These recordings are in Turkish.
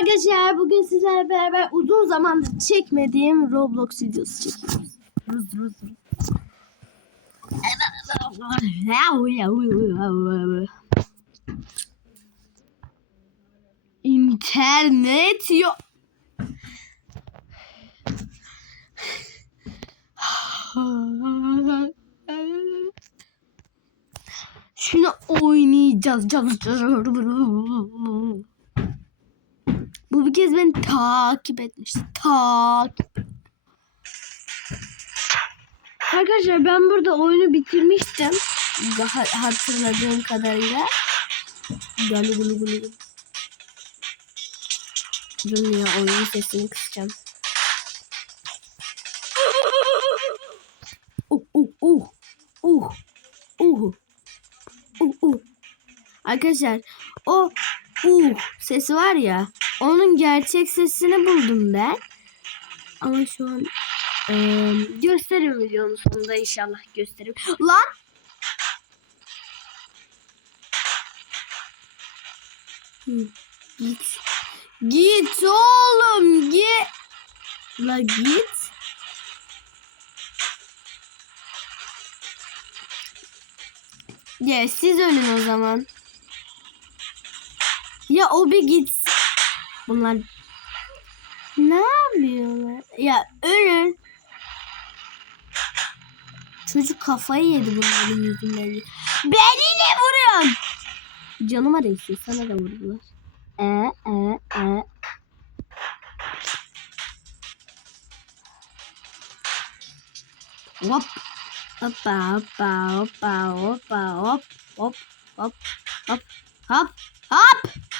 arkadaşlar. Bugün sizlerle beraber uzun zamandır çekmediğim Roblox videosu çekiyoruz. Ruz ruz ruz. İnternet yok. Şunu oynayacağız. Bu bir kez beni takip etmişti. Takip. Arkadaşlar ben burada oyunu bitirmiştim. Ha- Hatırladığım kadarıyla. Gulu gulu. gulu. Durun ya oyunun sesini kısacağım. Uh uh uh uh uh uh uh. Arkadaşlar o uh sesi var ya onun gerçek sesini buldum ben. Ama şu an eee gösteririm videonun sonunda inşallah gösteririm. Lan! Git. Git oğlum git. La git. Ya siz ölün o zaman. Ya o bir gitsin. Bunlar ne yapıyorlar? Ya ölün. Çocuk kafayı yedi bunların yüzünden. Beni ne vuruyorsun? Canıma değsin sana da vurdular. E e e. Hop. Hoppa hoppa hoppa hoppa hop hop hop hop hop hop.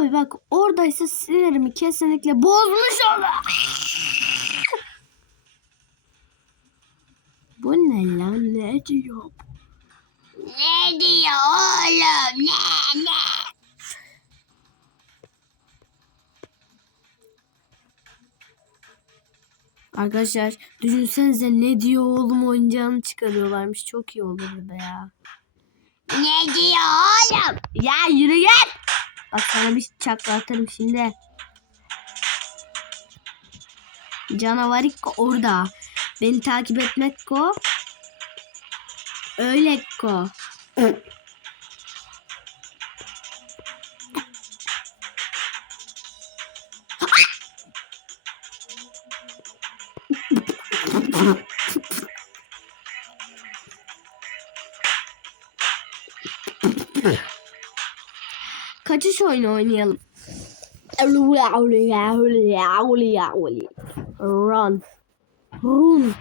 Abi bak oradaysa sinirimi kesinlikle bozmuş olur. Bu ne lan ne diyor? bu? Ne diyor oğlum ne ne? Arkadaşlar düşünsenize ne diyor oğlum oyuncağını çıkarıyorlarmış. Çok iyi olurdu be ya. Ne diyor oğlum? Ya yürü gel. Bak sana bir çaklatırım şimdi. Canavarikko orada. Beni takip etmekko. Öylekko. Kaçış oyunu oynayalım. Run. Run.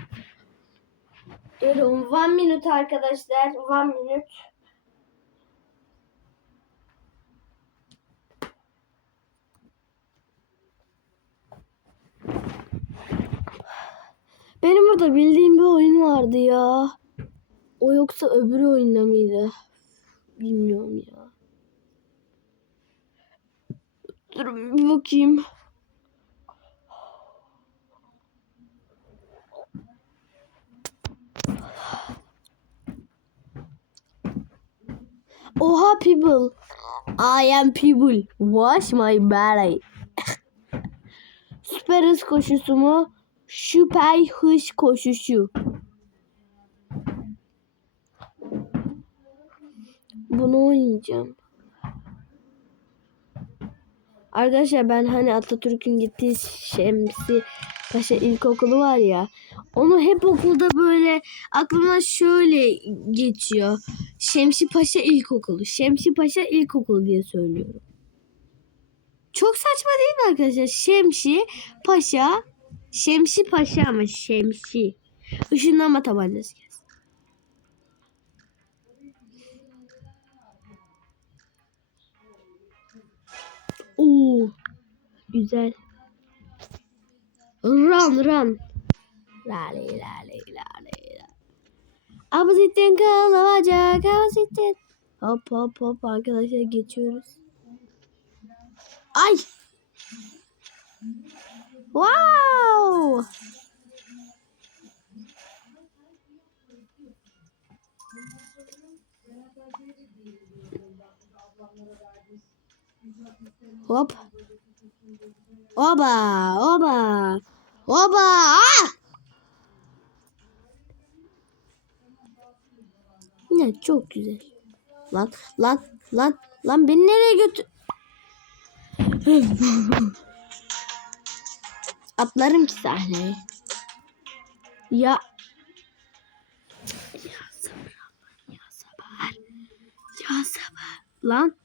Durun. One minute arkadaşlar. One minute. Benim burada bildiğim bir oyun vardı ya. O yoksa öbürü oyunda mıydı? Bilmiyorum ya. Dur bir bakayım. Oha people. I am people. Wash my body. Süper hız koşusu mu? Süper hız koşusu. Bunu oynayacağım. Arkadaşlar ben hani Atatürk'ün gittiği Şemsi Paşa İlkokulu var ya. Onu hep okulda böyle aklımdan şöyle geçiyor. Şemsi Paşa İlkokulu. Şemsi Paşa İlkokulu diye söylüyorum. Çok saçma değil mi arkadaşlar? Şemsi Paşa Şemsi Paşa ama Şemsi. Işınlanma tabancası Oo. Güzel. Run run. Lale lale lale. Abasitten kalacak abasitten. Hop hop hop arkadaşlar geçiyoruz. Ay. Wow. Hop. Oba, oba. Oba. Ah! Ne çok güzel. Lan lan lan lan beni nereye götür? Atlarım ki sahneye. Ya. Ya sabır ya sabır. Ya sabır. Lan.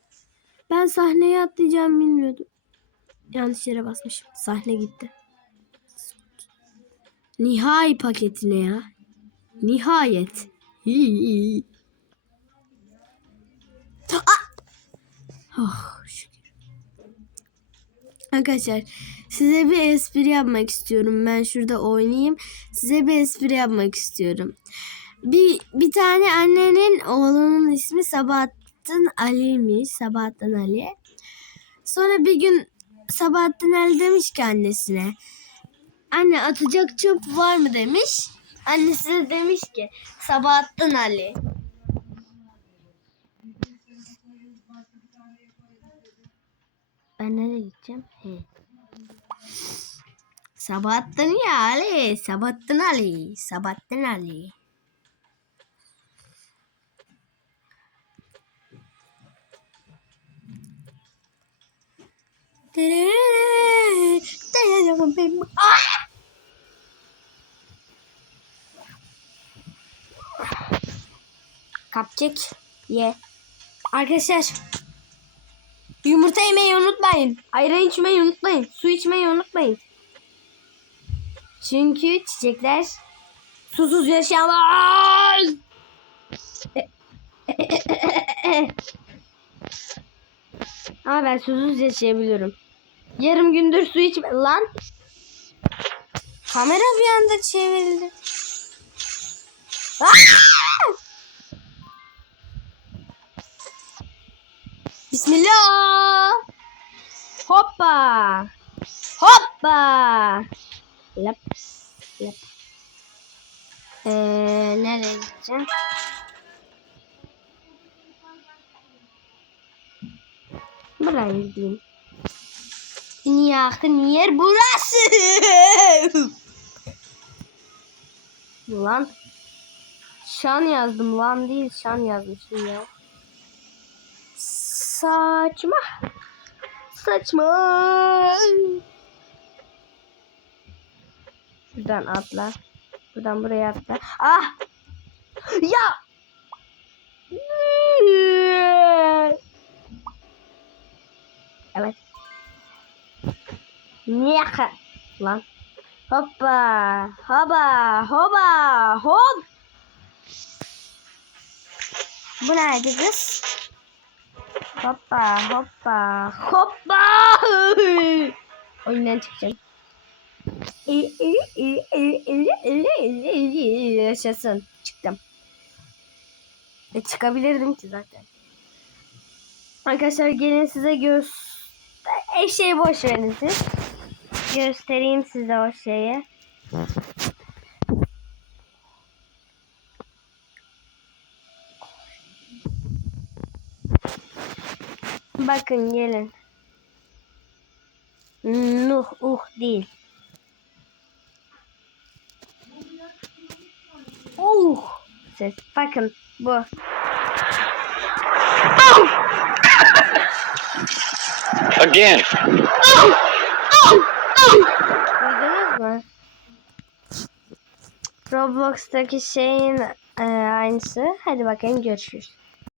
Ben sahneye atlayacağım bilmiyordum. Yanlış yere basmışım. Sahne gitti. Nihai paketine ya. Nihayet. Hii. Ah! Oh, şükür. Arkadaşlar size bir espri yapmak istiyorum. Ben şurada oynayayım. Size bir espri yapmak istiyorum. Bir, bir tane annenin oğlunun ismi Sabahattin Ali'ymiş. Sabahattin Ali. Sonra bir gün Sabahattin Ali demiş ki annesine. Anne atacak çöp var mı demiş. Annesi de demiş ki Sabahattin Ali. Ben nereye gideceğim? He. Sabahattin ya Ali. Sabahattin Ali. Sabahattin Ali. Ah! Kapçık ye. Arkadaşlar yumurta yemeyi unutmayın. Ayran içmeyi unutmayın. Su içmeyi unutmayın. Çünkü çiçekler susuz yaşamaz. Ama ben susuz yaşayabiliyorum. Yarım gündür su içme... Lan! Kamera bir anda çevrildi. Aa! Bismillah. Hoppa. Hoppa. Lap. Lap. Ee, nereye gideceğim? Buraya gideyim. En yakın yer burası. lan. Şan yazdım lan değil şan yazmışım ya. Saçma. Saçma. Buradan atla. Buradan buraya atla. Ah! Ya! Niye? Lan. Hoppa. Hoppa. Hoppa. Hop. Bu nerede kız? Hoppa hoppa hoppa. Oyundan çıkacağım. Yaşasın. Çıktım. E çıkabilirdim ki zaten. Arkadaşlar gelin size göz... Eşeği boş verin siz. Göstereyim size o şeyi. Bakın gelin. Nuh uh değil. Uh ses. Bakın bu. Again. Duydunuz mu? Roblox'taki şeyin e, aynısı. Hadi bakayım görüşürüz.